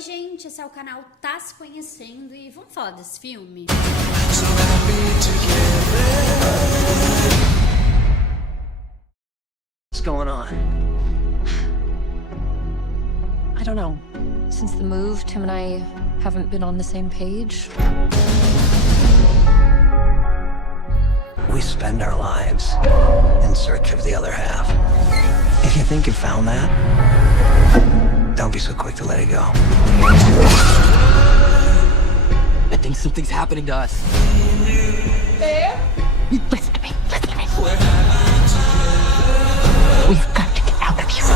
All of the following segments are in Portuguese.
Oi gente, esse é o canal Tá Se Conhecendo e vamos falar desse filme? What's going on? I don't know. Since the move, Tim and I haven't been on the same page. We spend our lives in search of the other half. If you think you found that, don't be so quick to let it go. I think something's happening to us. Listen to me. Listen to me. We've got to get out of here.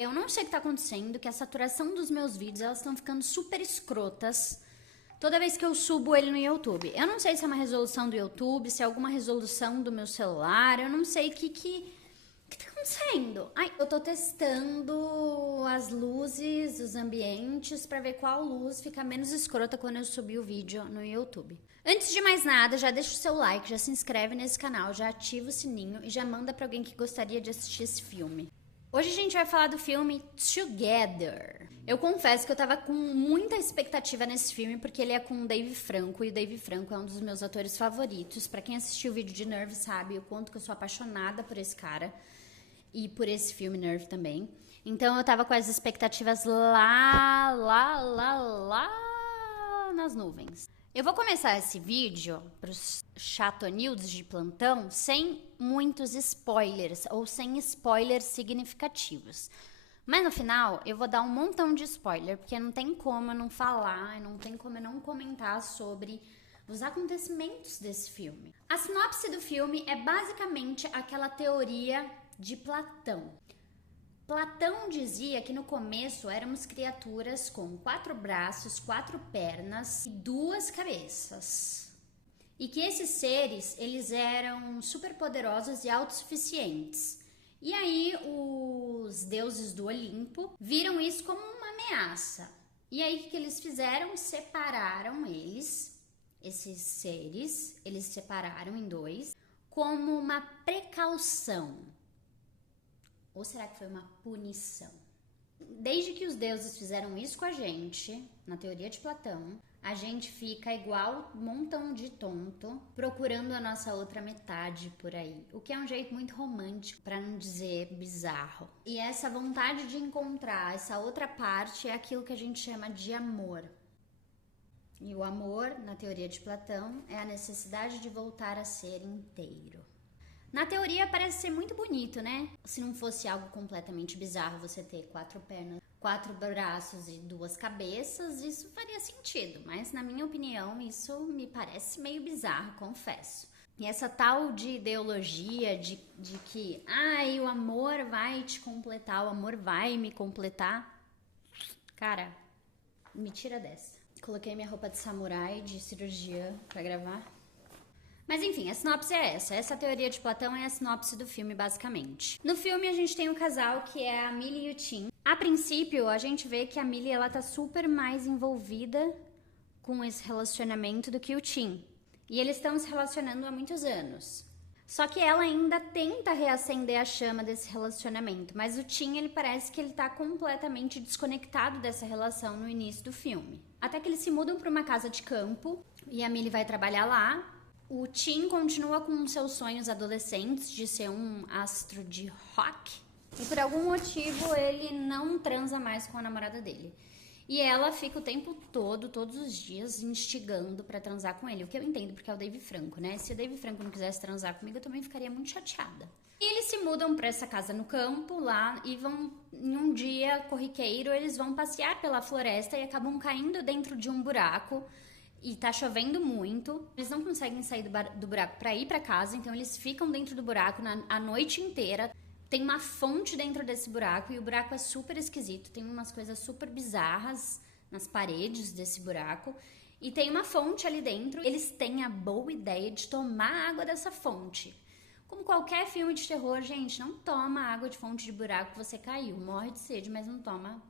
Eu não sei o que tá acontecendo, que a saturação dos meus vídeos, elas estão ficando super escrotas toda vez que eu subo ele no YouTube. Eu não sei se é uma resolução do YouTube, se é alguma resolução do meu celular, eu não sei o que tá acontecendo. Ai, eu tô testando as luzes, os ambientes, pra ver qual luz fica menos escrota quando eu subir o vídeo no YouTube. Antes de mais nada, já deixa o seu like, já se inscreve nesse canal, já ativa o sininho e já manda pra alguém que gostaria de assistir esse filme. Hoje a gente vai falar do filme Together. Eu confesso que eu tava com muita expectativa nesse filme porque ele é com o Dave Franco e o Dave Franco é um dos meus atores favoritos. Pra quem assistiu o vídeo de Nerve sabe o quanto que eu sou apaixonada por esse cara e por esse filme Nerve também. Então eu tava com as expectativas lá nas nuvens. Eu vou começar esse vídeo pros chatonildos de plantão sem muitos spoilers ou sem spoilers significativos. Mas no final eu vou dar um montão de spoiler, porque não tem como eu não falar, não tem como eu não comentar sobre os acontecimentos desse filme. A sinopse do filme é basicamente aquela teoria de Platão. Platão dizia que no começo éramos criaturas com 4 braços, 4 pernas e 2 cabeças. E que esses seres, eles eram superpoderosos e autossuficientes. E aí os deuses do Olimpo viram isso como uma ameaça. E aí o que eles fizeram? Separaram esses seres, eles separaram em 2, como uma precaução. Ou será que foi uma punição? Desde que os deuses fizeram isso com a gente, na teoria de Platão, a gente fica igual um montão de tonto, procurando a nossa outra metade por aí. O que é um jeito muito romântico, para não dizer bizarro. E essa vontade de encontrar essa outra parte é aquilo que a gente chama de amor. E o amor, na teoria de Platão, é a necessidade de voltar a ser inteiro. Na teoria parece ser muito bonito, né? Se não fosse algo completamente bizarro você ter 4 pernas, 4 braços e 2 cabeças, isso faria sentido. Mas na minha opinião isso me parece meio bizarro, confesso. E essa tal de ideologia de que o amor vai te completar, o amor vai me completar. Cara, me tira dessa. Coloquei minha roupa de samurai de cirurgia pra gravar. Mas enfim, a sinopse é essa. Essa teoria de Platão é a sinopse do filme, basicamente. No filme a gente tem um casal que é a Millie e o Tim. A princípio, a gente vê que a Millie, ela tá super mais envolvida com esse relacionamento do que o Tim. E eles estão se relacionando há muitos anos. Só que ela ainda tenta reacender a chama desse relacionamento. Mas o Tim, ele parece que ele tá completamente desconectado dessa relação no início do filme. Até que eles se mudam pra uma casa de campo e a Millie vai trabalhar lá. O Tim continua com seus sonhos adolescentes de ser um astro de rock. E por algum motivo ele não transa mais com a namorada dele. E ela fica o tempo todo, todos os dias, instigando pra transar com ele. O que eu entendo, porque é o Dave Franco, né? Se o Dave Franco não quisesse transar comigo, eu também ficaria muito chateada. E eles se mudam pra essa casa no campo lá e vão, em um dia corriqueiro, eles vão passear pela floresta e acabam caindo dentro de um buraco. E tá chovendo muito, eles não conseguem sair do buraco pra ir pra casa, então eles ficam dentro do buraco a noite inteira. Tem uma fonte dentro desse buraco e o buraco é super esquisito, tem umas coisas super bizarras nas paredes desse buraco. E tem uma fonte ali dentro, eles têm a boa ideia de tomar água dessa fonte. Como qualquer filme de terror, gente, não toma água de fonte de buraco que você caiu, morre de sede, mas não toma...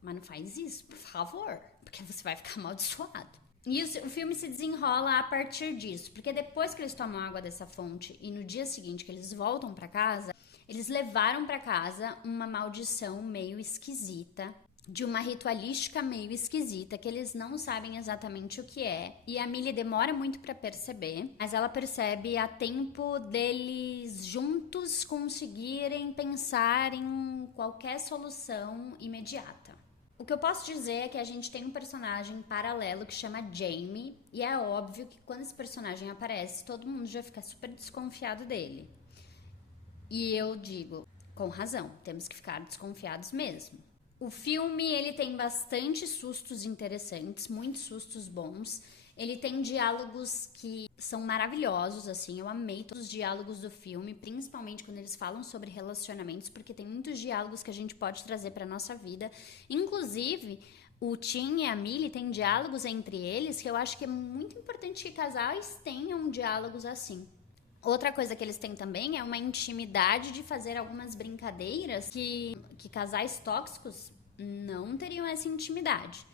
Mas não faz isso, por favor. porque você vai ficar amaldiçoado. E o filme se desenrola a partir disso, porque depois que eles tomam água dessa fonte e no dia seguinte que eles voltam pra casa, eles levaram pra casa uma maldição meio esquisita, de uma ritualística meio esquisita, que eles não sabem exatamente o que é. E a Millie demora muito pra perceber, mas ela percebe a tempo deles juntos conseguirem pensar em qualquer solução imediata. O que eu posso dizer é que a gente tem um personagem paralelo que chama Jamie, e é óbvio que quando esse personagem aparece, todo mundo já fica super desconfiado dele. E eu digo, com razão, temos que ficar desconfiados mesmo. O filme, ele tem bastante sustos interessantes, muitos sustos bons. Ele tem diálogos que são maravilhosos, assim, eu amei todos os diálogos do filme, principalmente quando eles falam sobre relacionamentos, porque tem muitos diálogos que a gente pode trazer pra nossa vida. Inclusive, o Tim e a Millie têm diálogos entre eles que eu acho que é muito importante que casais tenham diálogos assim. Outra coisa que eles têm também é uma intimidade de fazer algumas brincadeiras que casais tóxicos não teriam essa intimidade.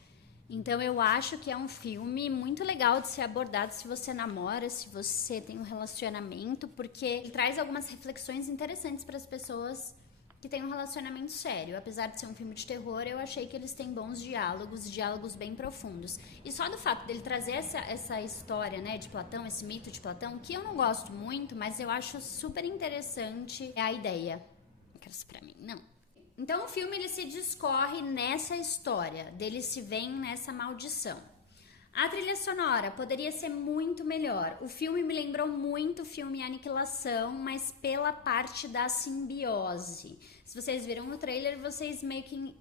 Então eu acho que é um filme muito legal de ser abordado se você namora, se você tem um relacionamento, porque ele traz algumas reflexões interessantes para as pessoas que têm um relacionamento sério. Apesar de ser um filme de terror, eu achei que eles têm bons diálogos bem profundos. E só do fato dele trazer essa história, né, de Platão, esse mito de Platão, que eu não gosto muito, mas eu acho super interessante a ideia. Não quero isso pra mim, não. Então o filme ele se discorre nessa história, deles se veem nessa maldição. A trilha sonora poderia ser muito melhor. O filme me lembrou muito o filme Aniquilação, mas pela parte da simbiose. Se vocês viram no trailer, vocês meio que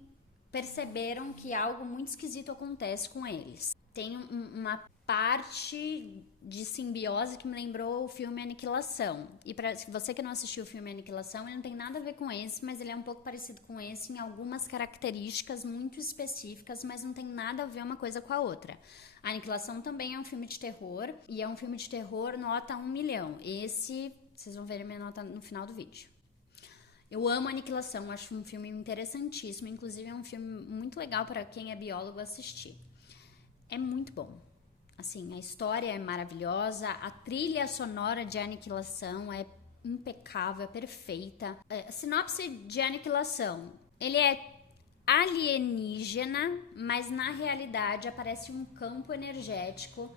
perceberam que algo muito esquisito acontece com eles. Tem uma parte de simbiose que me lembrou o filme Aniquilação. E para você que não assistiu o filme Aniquilação, ele não tem nada a ver com esse, mas ele é um pouco parecido com esse em algumas características muito específicas, mas não tem nada a ver uma coisa com a outra. A Aniquilação também é um filme de terror, e é um filme de terror nota 1 milhão. Esse, vocês vão ver a minha nota no final do vídeo. Eu amo Aniquilação, acho um filme interessantíssimo, inclusive é um filme muito legal para quem é biólogo assistir. É muito bom. Assim, a história é maravilhosa, a trilha sonora de Aniquilação é impecável, é perfeita. A sinopse de Aniquilação, ele é alienígena, mas na realidade aparece um campo energético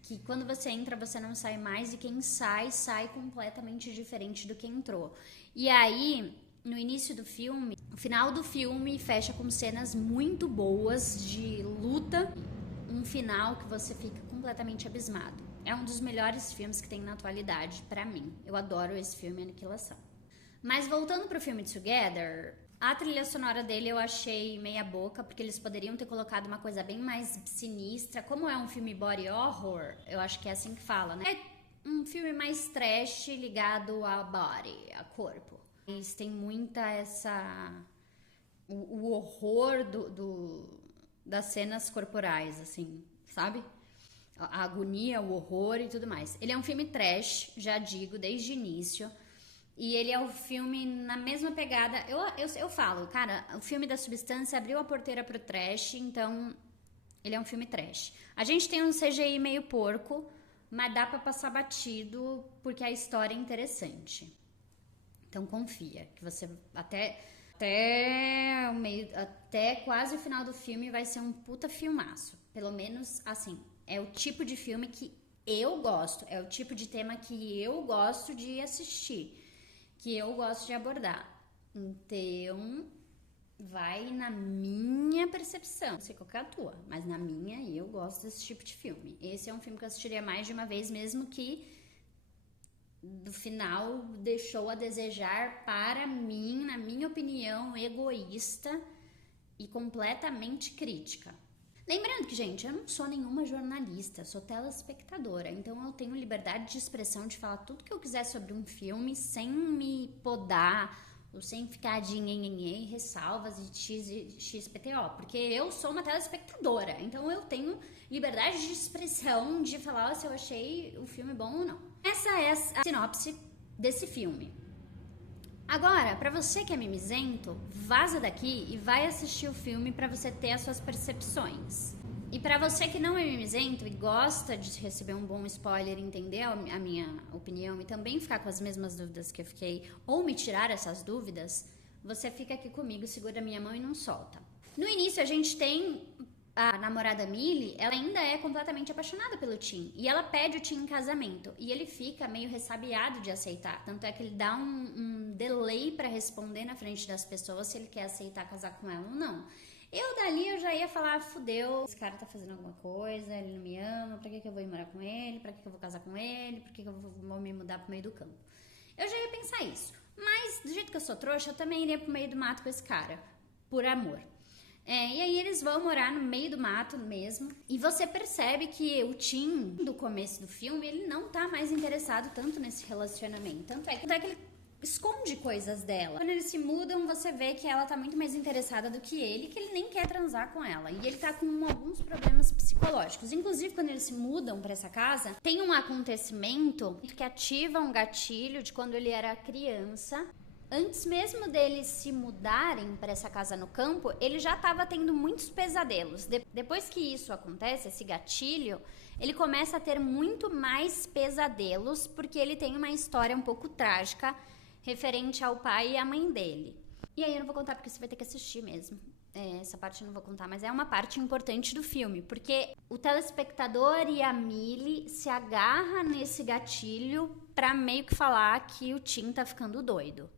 que quando você entra você não sai mais e quem sai completamente diferente do que entrou. E aí, no início do filme, o final do filme fecha com cenas muito boas de luta, um final que você fica completamente abismado. É um dos melhores filmes que tem na atualidade pra mim. Eu adoro esse filme, Aniquilação. Mas voltando pro filme Together, a trilha sonora dele eu achei meia boca, porque eles poderiam ter colocado uma coisa bem mais sinistra. Como é um filme body horror, eu acho que é assim que fala, né? É um filme mais trash ligado a body, a corpo. Eles têm muita o horror das cenas corporais, assim, sabe? A agonia, o horror e tudo mais. Ele é um filme trash, já digo, desde o início. E ele é um filme na mesma pegada. Eu falo, cara, o filme da Substância abriu a porteira pro trash, então ele é um filme trash. A gente tem um CGI meio porco, mas dá pra passar batido porque a história é interessante. Então confia, que você até quase o final do filme vai ser um puta filmaço. Pelo menos, assim, é o tipo de filme que eu gosto, é o tipo de tema que eu gosto de assistir, que eu gosto de abordar. Então, vai na minha percepção. Não sei qual que é a tua, mas na minha, eu gosto desse tipo de filme. Esse é um filme que eu assistiria mais de uma vez, mesmo que do final deixou a desejar para mim, na minha opinião, egoísta e completamente crítica. Lembrando que, gente, eu não sou nenhuma jornalista, sou telespectadora, então eu tenho liberdade de expressão de falar tudo que eu quiser sobre um filme sem me podar ou sem ficar de nhenhenhê, ressalvas e xpto, porque eu sou uma telespectadora, então eu tenho liberdade de expressão de falar se eu achei o filme bom ou não. Essa é a sinopse desse filme. Agora, pra você que é mimizento, vaza daqui e vai assistir o filme pra você ter as suas percepções. E pra você que não é mimizento e gosta de receber um bom spoiler, entender a minha opinião e também ficar com as mesmas dúvidas que eu fiquei, ou me tirar essas dúvidas, você fica aqui comigo, segura a minha mão e não solta. No início a gente tem a namorada Millie, ela ainda é completamente apaixonada pelo Tim. E ela pede o Tim em casamento. E ele fica meio ressabiado de aceitar. Tanto é que ele dá um delay pra responder na frente das pessoas se ele quer aceitar casar com ela ou não. Dali eu já ia falar, fudeu, esse cara tá fazendo alguma coisa, ele não me ama, pra que eu vou ir morar com ele, pra que eu vou casar com ele, pra que eu vou me mudar pro meio do campo. Eu já ia pensar isso. Mas, do jeito que eu sou trouxa, eu também iria pro meio do mato com esse cara, por amor. E aí eles vão morar no meio do mato mesmo. E você percebe que o Tim, do começo do filme, ele não tá mais interessado tanto nesse relacionamento. Tanto é que ele esconde coisas dela. Quando eles se mudam, você vê que ela tá muito mais interessada do que ele, que ele nem quer transar com ela. E ele tá com alguns problemas psicológicos. Inclusive, quando eles se mudam pra essa casa, tem um acontecimento que ativa um gatilho de quando ele era criança. Antes mesmo deles se mudarem para essa casa no campo, ele já estava tendo muitos pesadelos. Depois que isso acontece, esse gatilho, ele começa a ter muito mais pesadelos, porque ele tem uma história um pouco trágica referente ao pai e à mãe dele. E aí eu não vou contar porque você vai ter que assistir mesmo. Essa parte eu não vou contar, mas é uma parte importante do filme, porque o telespectador e a Millie se agarram nesse gatilho pra meio que falar que o Tim tá ficando doido.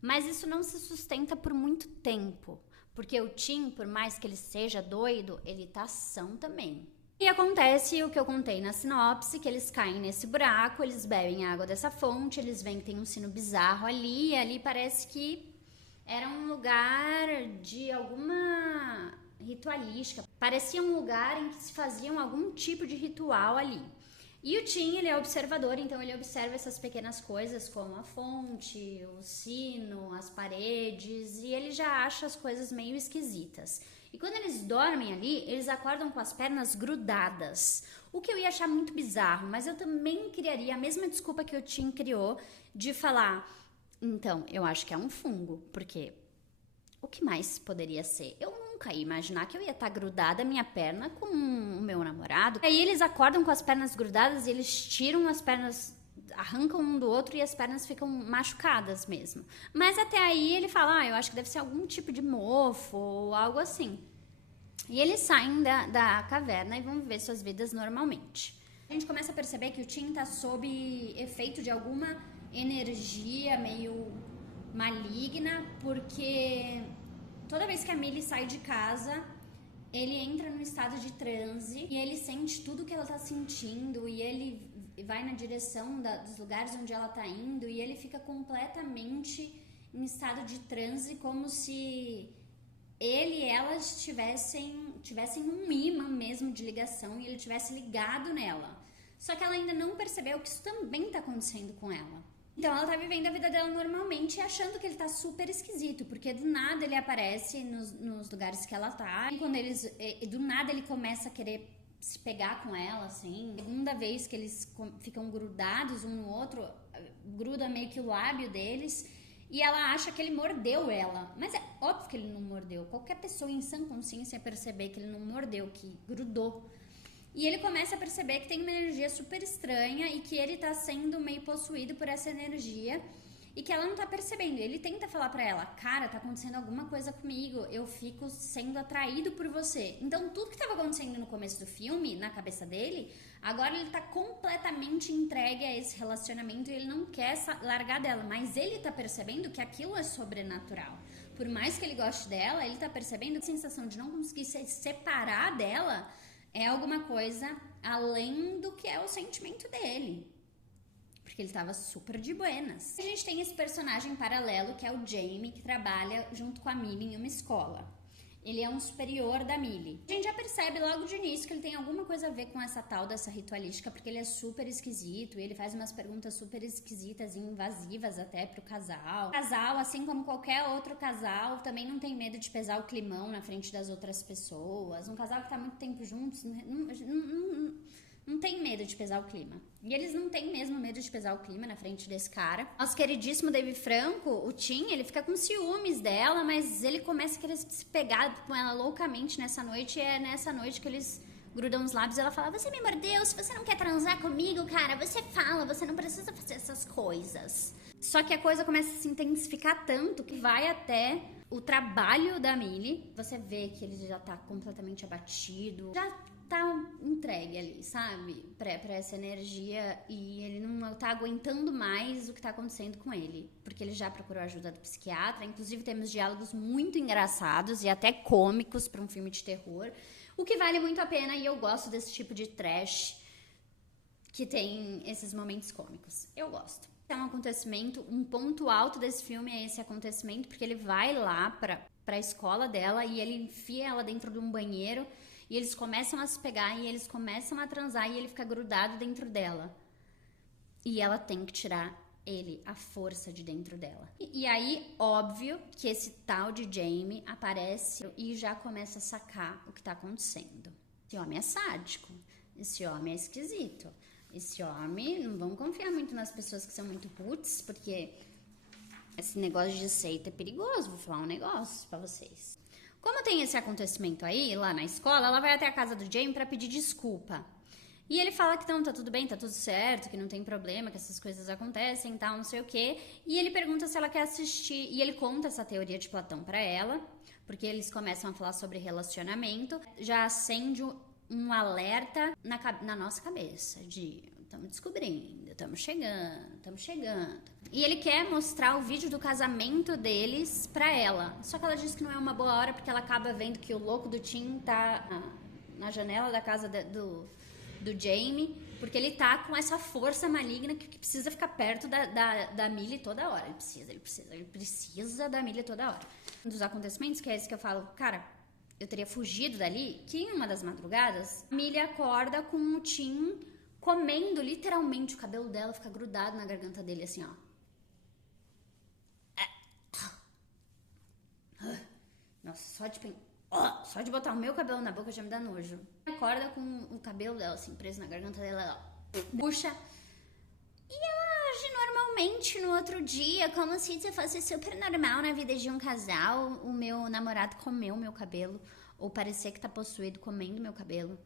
Mas isso não se sustenta por muito tempo, porque o Tim, por mais que ele seja doido, ele tá são também. E acontece o que eu contei na sinopse, que eles caem nesse buraco, eles bebem a água dessa fonte, eles veem que tem um sino bizarro ali, e ali parece que era um lugar de alguma ritualística. Parecia um lugar em que se faziam algum tipo de ritual ali. E o Tim, ele é observador, então ele observa essas pequenas coisas como a fonte, o sino, as paredes, e ele já acha as coisas meio esquisitas. E quando eles dormem ali, eles acordam com as pernas grudadas, o que eu ia achar muito bizarro, mas eu também criaria a mesma desculpa que o Tim criou de falar, então, eu acho que é um fungo, porque o que mais poderia ser? Eu nunca ia imaginar que eu ia estar grudada a minha perna com o meu namorado. Aí eles acordam com as pernas grudadas e eles tiram as pernas, arrancam um do outro e as pernas ficam machucadas mesmo. Mas até aí ele fala, eu acho que deve ser algum tipo de mofo ou algo assim. E eles saem da caverna e vão viver suas vidas normalmente. A gente começa a perceber que o Tim tá sob efeito de alguma energia meio maligna, porque toda vez que a Millie sai de casa, ele entra num estado de transe e ele sente tudo que ela tá sentindo e ele vai na direção dos lugares onde ela tá indo e ele fica completamente em estado de transe, como se ele e ela tivessem um imã mesmo de ligação e ele tivesse ligado nela. Só que ela ainda não percebeu que isso também tá acontecendo com ela. Então ela tá vivendo a vida dela normalmente achando que ele tá super esquisito, porque do nada ele aparece nos lugares que ela tá, e do nada ele começa a querer se pegar com ela, assim. Segunda vez que eles ficam grudados um no outro, gruda meio que o lábio deles, e ela acha que ele mordeu ela. Mas é óbvio que ele não mordeu. Qualquer pessoa em sã consciência ia perceber que ele não mordeu, que grudou. E ele começa a perceber que tem uma energia super estranha e que ele tá sendo meio possuído por essa energia e que ela não tá percebendo. Ele tenta falar pra ela, cara, tá acontecendo alguma coisa comigo, eu fico sendo atraído por você. Então tudo que tava acontecendo no começo do filme, na cabeça dele, agora ele tá completamente entregue a esse relacionamento e ele não quer largar dela. Mas ele tá percebendo que aquilo é sobrenatural. Por mais que ele goste dela, ele tá percebendo que a sensação de não conseguir se separar dela é alguma coisa além do que é o sentimento dele. Porque ele tava super de buenas. A gente tem esse personagem paralelo que é o Jamie, que trabalha junto com a Millie em uma escola. Ele é um superior da Millie. A gente já percebe logo de início que ele tem alguma coisa a ver com essa tal dessa ritualística, porque ele é super esquisito e ele faz umas perguntas super esquisitas e invasivas até pro casal. O casal, assim como qualquer outro casal, também não tem medo de pesar o climão na frente das outras pessoas. Um casal que tá muito tempo juntos não tem medo de pesar o clima. E eles não têm mesmo medo de pesar o clima na frente desse cara. Nosso queridíssimo Dave Franco, o Tim, ele fica com ciúmes dela, mas ele começa a querer se pegar com ela loucamente nessa noite. E é nessa noite que eles grudam os lábios e ela fala, você me mordeu, se você não quer transar comigo, cara, você fala, você não precisa fazer essas coisas. Só que a coisa começa a se intensificar tanto que vai até o trabalho da Millie. Você vê que ele já tá completamente abatido, já tá entregue ali, sabe? Pra essa energia, e ele não tá aguentando mais o que tá acontecendo com ele, porque ele já procurou ajuda do psiquiatra. Inclusive temos diálogos muito engraçados e até cômicos pra um filme de terror, o que vale muito a pena, e eu gosto desse tipo de trash que tem esses momentos cômicos. Eu gosto. É um acontecimento, um ponto alto desse filme é esse acontecimento, porque ele vai lá pra escola dela e ele enfia ela dentro de um banheiro e eles começam a se pegar e eles começam a transar e ele fica grudado dentro dela. E ela tem que tirar ele, a força de dentro dela. E aí, óbvio que esse tal de Jamie aparece e já começa a sacar o que tá acontecendo. Esse homem é sádico, esse homem é esquisito. Esse homem, não vamos confiar muito nas pessoas que são muito putz, porque esse negócio de seita é perigoso. Vou falar um negócio pra vocês. Como tem esse acontecimento aí, lá na escola, ela vai até a casa do Jamie pra pedir desculpa. E ele fala que não, tá tudo bem, tá tudo certo, que não tem problema, que essas coisas acontecem e tal, não sei o quê. E ele pergunta se ela quer assistir, e ele conta essa teoria de Platão pra ela, porque eles começam a falar sobre relacionamento. Já acende um alerta na nossa cabeça de estamos descobrindo, estamos chegando. E ele quer mostrar o vídeo do casamento deles pra ela. Só que ela diz que não é uma boa hora porque ela acaba vendo que o louco do Tim tá na janela da casa do Jamie, porque ele tá com essa força maligna que precisa ficar perto da Millie toda hora. Ele precisa da Millie toda hora. Um dos acontecimentos, que é esse que eu falo, cara, eu teria fugido dali, que em uma das madrugadas, a Millie acorda com o Tim comendo, literalmente, o cabelo dela fica grudado na garganta dele, assim, ó. Nossa, só de botar o meu cabelo na boca já me dá nojo. Acorda com o cabelo dela, assim, preso na garganta dela, ó. Puxa. E ela age normalmente no outro dia, como se isso fosse super normal na vida de um casal. O meu namorado comeu meu cabelo, ou parecer que tá possuído comendo meu cabelo.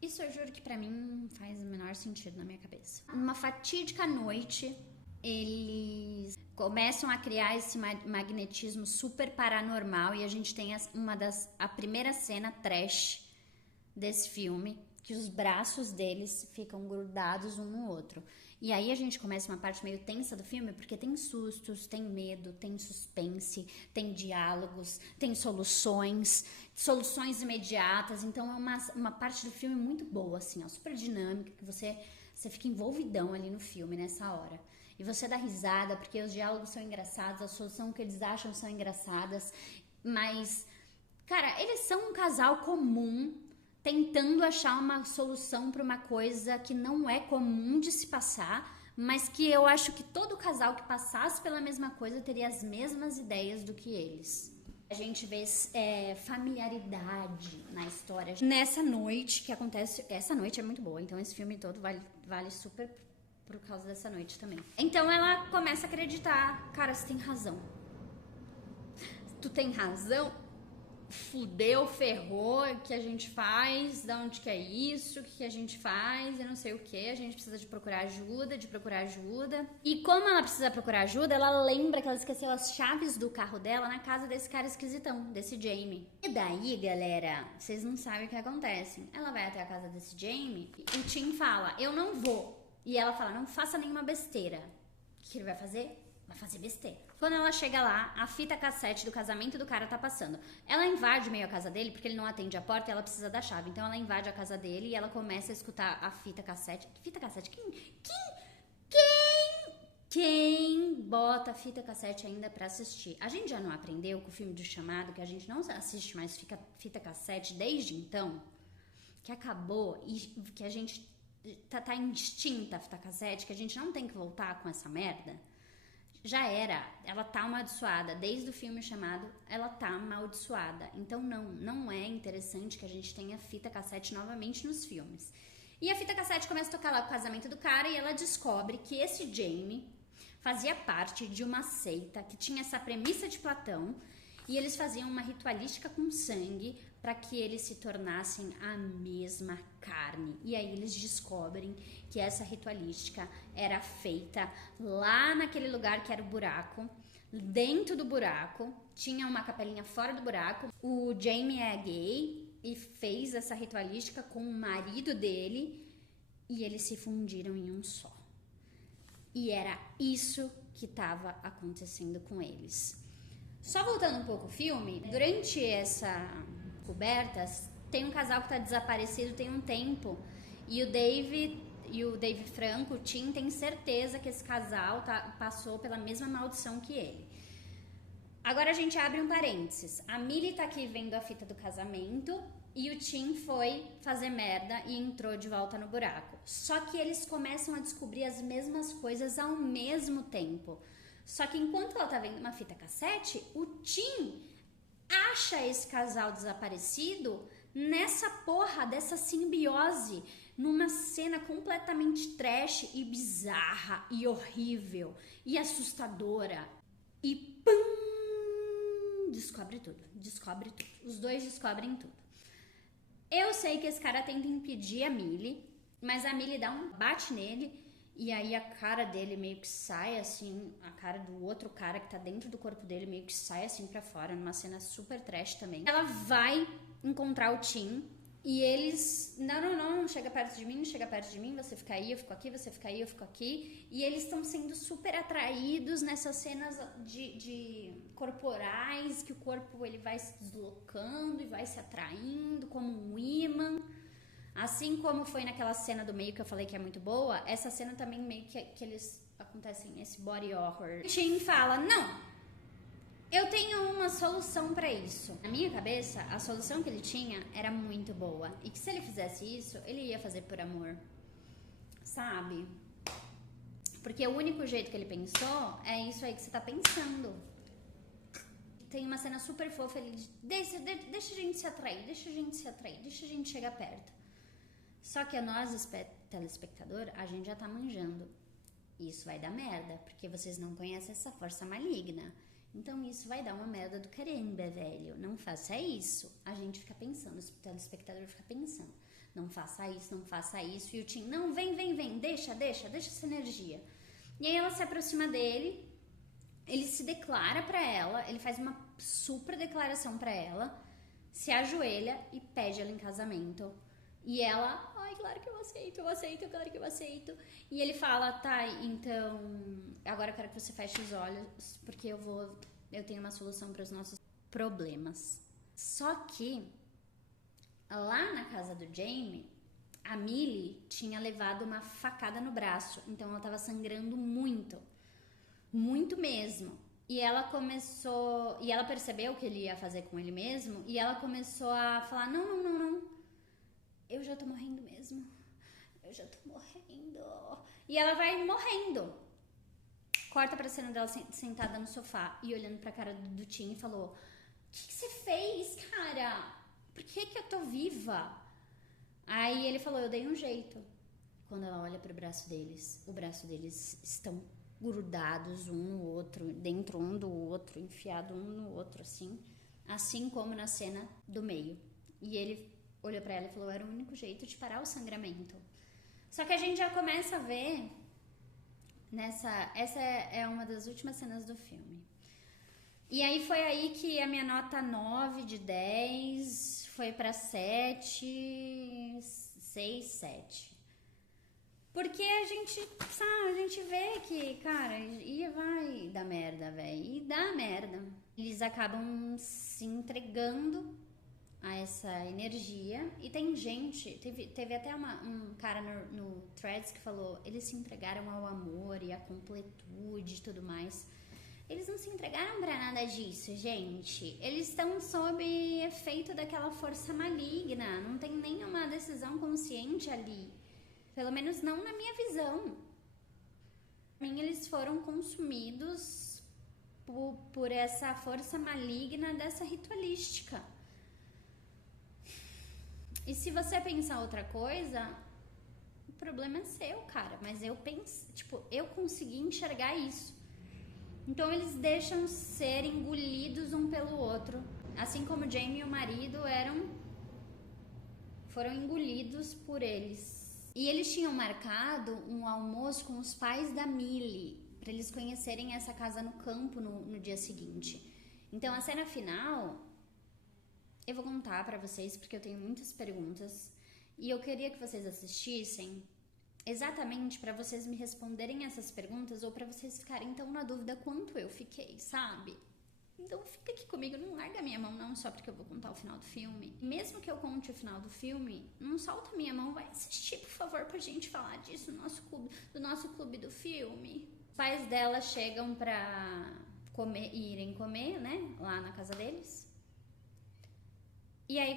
Isso eu juro que pra mim não faz o menor sentido na minha cabeça. Numa fatídica noite, eles começam a criar esse magnetismo super paranormal e a gente tem a primeira cena trash desse filme, que os braços deles ficam grudados um no outro. E aí a gente começa uma parte meio tensa do filme, porque tem sustos, tem medo, tem suspense, tem diálogos, tem soluções imediatas. Então é uma parte do filme muito boa, assim, ó, super dinâmica, que você fica envolvidão ali no filme nessa hora. E você dá risada, porque os diálogos são engraçados, a solução que eles acham são engraçadas, mas, cara, eles são um casal comum, tentando achar uma solução para uma coisa que não é comum de se passar, mas que eu acho que todo casal que passasse pela mesma coisa teria as mesmas ideias do que eles. A gente vê familiaridade na história. Nessa noite que acontece... Essa noite é muito boa, então esse filme todo vale super por causa dessa noite também. Então ela começa a acreditar. Cara, você tem razão. Tu tem razão? Fudeu, ferrou, o que a gente faz, da onde que é isso, o que a gente faz, eu não sei o que, a gente precisa de procurar ajuda. E como ela precisa procurar ajuda, ela lembra que ela esqueceu as chaves do carro dela na casa desse cara esquisitão, desse Jamie. E daí, galera, vocês não sabem o que acontece. Ela vai até a casa desse Jamie e o Tim fala, eu não vou. E ela fala, não faça nenhuma besteira. O que ele vai fazer? Vai fazer besteira. Quando ela chega lá, a fita cassete do casamento do cara tá passando. Ela invade meio a casa dele, porque ele não atende a porta e ela precisa da chave. Então ela invade a casa dele e ela começa a escutar a fita cassete. Que fita cassete? Quem bota a fita cassete ainda pra assistir? A gente já não aprendeu com o filme do Chamado, que a gente não assiste mais fita cassete desde então? Que acabou e que a gente tá extinta a fita cassete, que a gente não tem que voltar com essa merda? Já era, ela tá amaldiçoada, desde o filme Chamado, ela tá amaldiçoada. Então não é interessante que a gente tenha fita cassete novamente nos filmes. E a fita cassete começa a tocar lá o casamento do cara e ela descobre que esse Jamie fazia parte de uma seita que tinha essa premissa de Platão e eles faziam uma ritualística com sangue para que eles se tornassem a mesma carne. E aí eles descobrem que essa ritualística era feita lá naquele lugar que era o buraco. Dentro do buraco tinha uma capelinha fora do buraco. O Jamie é gay e fez essa ritualística com o marido dele e eles se fundiram em um só. E era isso que estava acontecendo com eles. Só voltando um pouco ao filme, durante essa coberta, tem um casal que está desaparecido tem um tempo. E o Dave Franco, o Tim, tem certeza que esse casal passou pela mesma maldição que ele. Agora a gente abre um parênteses. A Millie tá aqui vendo a fita do casamento e o Tim foi fazer merda e entrou de volta no buraco. Só que eles começam a descobrir as mesmas coisas ao mesmo tempo. Só que enquanto ela tá vendo uma fita cassete, o Tim acha esse casal desaparecido nessa porra dessa simbiose, numa cena completamente trash e bizarra e horrível e assustadora. E pum! Descobre tudo. Os dois descobrem tudo. Eu sei que esse cara tenta impedir a Millie, mas a Millie dá um bate nele e aí a cara dele meio que sai assim, a cara do outro cara que tá dentro do corpo dele meio que sai assim pra fora, numa cena super trash também. Ela vai encontrar o Tim e eles, não, chega perto de mim, você fica aí, eu fico aqui, você fica aí, eu fico aqui. E eles estão sendo super atraídos nessas cenas de corporais, que o corpo ele vai se deslocando e vai se atraindo como um imã. Assim como foi naquela cena do meio que eu falei que é muito boa, essa cena também meio que eles acontecem, esse body horror. O Tim fala, não, eu tenho uma solução pra isso. Na minha cabeça, a solução que ele tinha era muito boa. E que se ele fizesse isso, ele ia fazer por amor. Sabe? Porque o único jeito que ele pensou é isso aí que você tá pensando. Tem uma cena super fofa, ele diz, deixa a gente se atrair, deixa a gente chegar perto. Só que a nós, telespectador, a gente já tá manjando. Isso vai dar merda, porque vocês não conhecem essa força maligna. Então isso vai dar uma merda do caramba, velho. Não faça isso. A gente fica pensando, o telespectador fica pensando. Não faça isso. E o Tim, não, vem. Deixa essa energia. E aí ela se aproxima dele. Ele se declara pra ela. Ele faz uma super declaração pra ela. Se ajoelha e pede ela em casamento. E ela, ai, claro que eu aceito, claro que eu aceito. E ele fala, tá, então, agora eu quero que você feche os olhos, porque eu tenho uma solução para os nossos problemas. Só que, lá na casa do Jamie, a Millie tinha levado uma facada no braço, então ela tava sangrando muito mesmo. E ela percebeu o que ele ia fazer com ele mesmo, e ela começou a falar, não. Eu já tô morrendo mesmo. E ela vai morrendo. Corta pra cena dela sentada no sofá e olhando pra cara do Tim e falou, o que você fez, cara? Por que eu tô viva? Aí ele falou, eu dei um jeito. Quando ela olha pro braço deles, o braço deles estão grudados um no outro, dentro um do outro, enfiado um no outro, assim como na cena do meio. E ele olhou pra ela e falou, era o único jeito de parar o sangramento. Só que a gente já começa a ver essa é uma das últimas cenas do filme. E aí foi aí que a minha nota 9 de 10 foi pra 7, 6, 7. Porque a gente vê que, cara, vai dar merda, velho. E dá merda. Eles acabam se entregando a essa energia. E tem gente, teve até um cara no Threads que falou, eles se entregaram ao amor e à completude e tudo mais. Eles não se entregaram pra nada disso, gente. Eles estão sob efeito daquela força maligna. Não tem nenhuma decisão consciente ali. Pelo menos não na minha visão. Pra mim, eles foram consumidos por essa força maligna dessa ritualística. E se você pensar outra coisa, o problema é seu, cara. Mas eu consegui enxergar isso. Então eles deixam ser engolidos um pelo outro. Assim como Jamie e o marido foram engolidos por eles. E eles tinham marcado um almoço com os pais da Millie, para eles conhecerem essa casa no campo no dia seguinte. Então a cena final eu vou contar pra vocês, porque eu tenho muitas perguntas e eu queria que vocês assistissem exatamente pra vocês me responderem essas perguntas, ou pra vocês ficarem tão na dúvida quanto eu fiquei, sabe? Então fica aqui comigo, não larga a minha mão não, só porque eu vou contar o final do filme. Mesmo que eu conte o final do filme, não solta a minha mão, vai assistir, por favor, pra gente falar disso do nosso clube do filme. Os pais dela chegam pra irem comer, né, lá na casa deles. E aí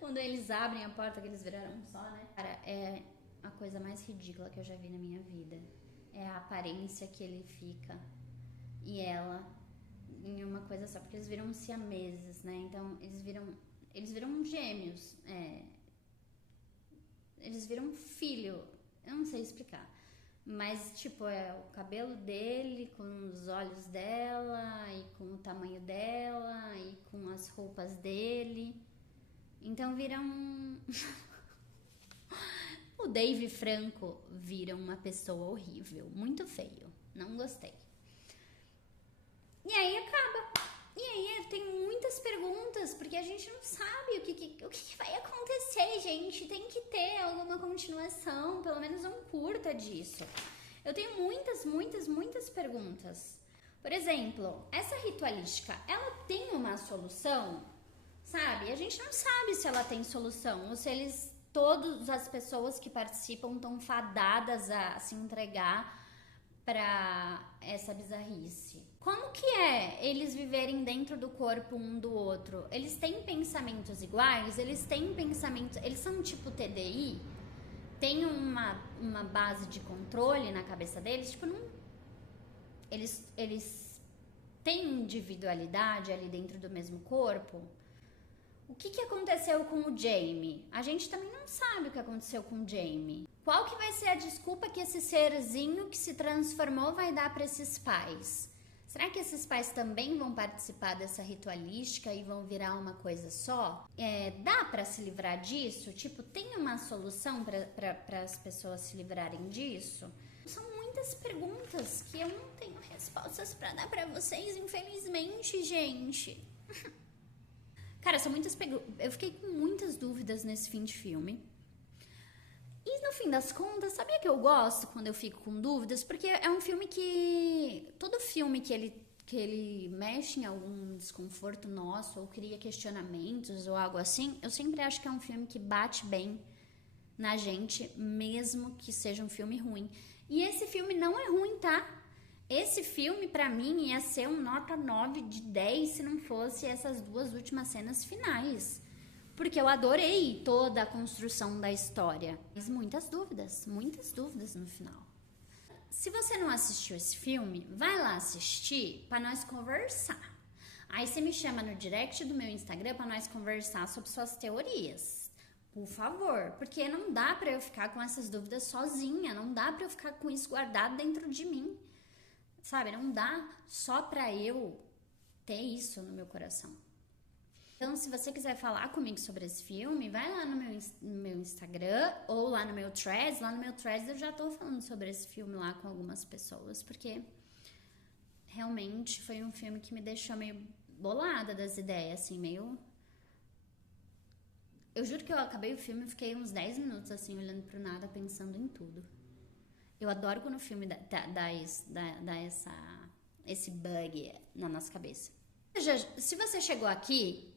quando eles abrem a porta, que eles viraram um só, né? Cara, é a coisa mais ridícula que eu já vi na minha vida. É a aparência que ele fica e ela em uma coisa só, porque eles viram siameses, né? Então eles viram gêmeos, eles viram um filho, eu não sei explicar, mas tipo, é o cabelo dele com os olhos dela e com o tamanho dela e com as roupas dele, então viram o Dave Franco vira uma pessoa horrível, muito feio, não gostei. E aí acaba. E aí tem muitas perguntas, porque a gente não sabe o que vai acontecer, gente. Tem que ter alguma continuação, pelo menos um curta disso. Eu tenho muitas perguntas. Por exemplo, essa ritualística, ela tem uma solução? Sabe? A gente não sabe se ela tem solução, ou se todas as pessoas que participam estão fadadas a se entregar pra essa bizarrice. Como que é eles viverem dentro do corpo um do outro? Eles têm pensamentos iguais? Eles são tipo TDI? Tem uma base de controle na cabeça deles? Tipo, não... Eles têm individualidade ali dentro do mesmo corpo? O que aconteceu com o Jamie? A gente também não sabe o que aconteceu com o Jamie. Qual que vai ser a desculpa que esse serzinho que se transformou vai dar para esses pais? Será que esses pais também vão participar dessa ritualística e vão virar uma coisa só? Dá para se livrar disso? Tipo, tem uma solução para as pessoas se livrarem disso? São muitas perguntas que eu não tenho respostas para dar para vocês, infelizmente, gente. Cara, eu fiquei com muitas dúvidas nesse fim de filme. E no fim das contas, sabia que eu gosto quando eu fico com dúvidas? Porque é um filme que... Todo filme que ele mexe em algum desconforto nosso, ou cria questionamentos, ou algo assim, eu sempre acho que é um filme que bate bem na gente, mesmo que seja um filme ruim. E esse filme não é ruim, tá? Esse filme, pra mim, ia ser um nota 9 de 10 se não fosse essas duas últimas cenas finais. Porque eu adorei toda a construção da história. Mas muitas dúvidas no final. Se você não assistiu esse filme, vai lá assistir pra nós conversar. Aí você me chama no direct do meu Instagram pra nós conversar sobre suas teorias. Por favor, porque não dá pra eu ficar com essas dúvidas sozinha, não dá pra eu ficar com isso guardado dentro de mim. Sabe, não dá só pra eu ter isso no meu coração. Então, se você quiser falar comigo sobre esse filme, vai lá no meu Instagram ou lá no meu Threads. Lá no meu Threads eu já tô falando sobre esse filme lá com algumas pessoas, porque realmente foi um filme que me deixou meio bolada das ideias, assim, meio... Eu juro que eu acabei o filme e fiquei uns 10 minutos, assim, olhando pro nada, pensando em tudo. Eu adoro quando o filme dá esse bug na nossa cabeça. Se você chegou aqui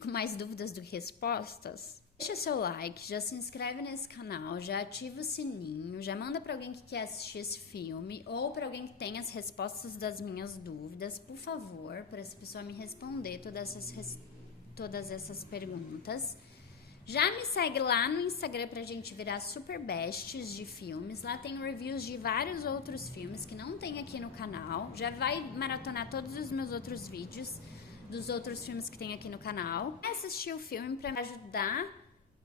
com mais dúvidas do que respostas, deixa seu like, já se inscreve nesse canal, já ativa o sininho, já manda pra alguém que quer assistir esse filme ou pra alguém que tem as respostas das minhas dúvidas, por favor, para essa pessoa me responder todas essas perguntas. Já me segue lá no Instagram pra gente virar super besties de filmes. Lá tem reviews de vários outros filmes que não tem aqui no canal. Já vai maratonar todos os meus outros vídeos dos outros filmes que tem aqui no canal. Assistir o filme pra me ajudar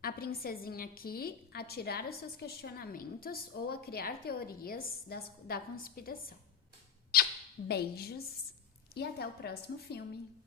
a princesinha aqui a tirar os seus questionamentos ou a criar teorias da conspiração. Beijos e até o próximo filme.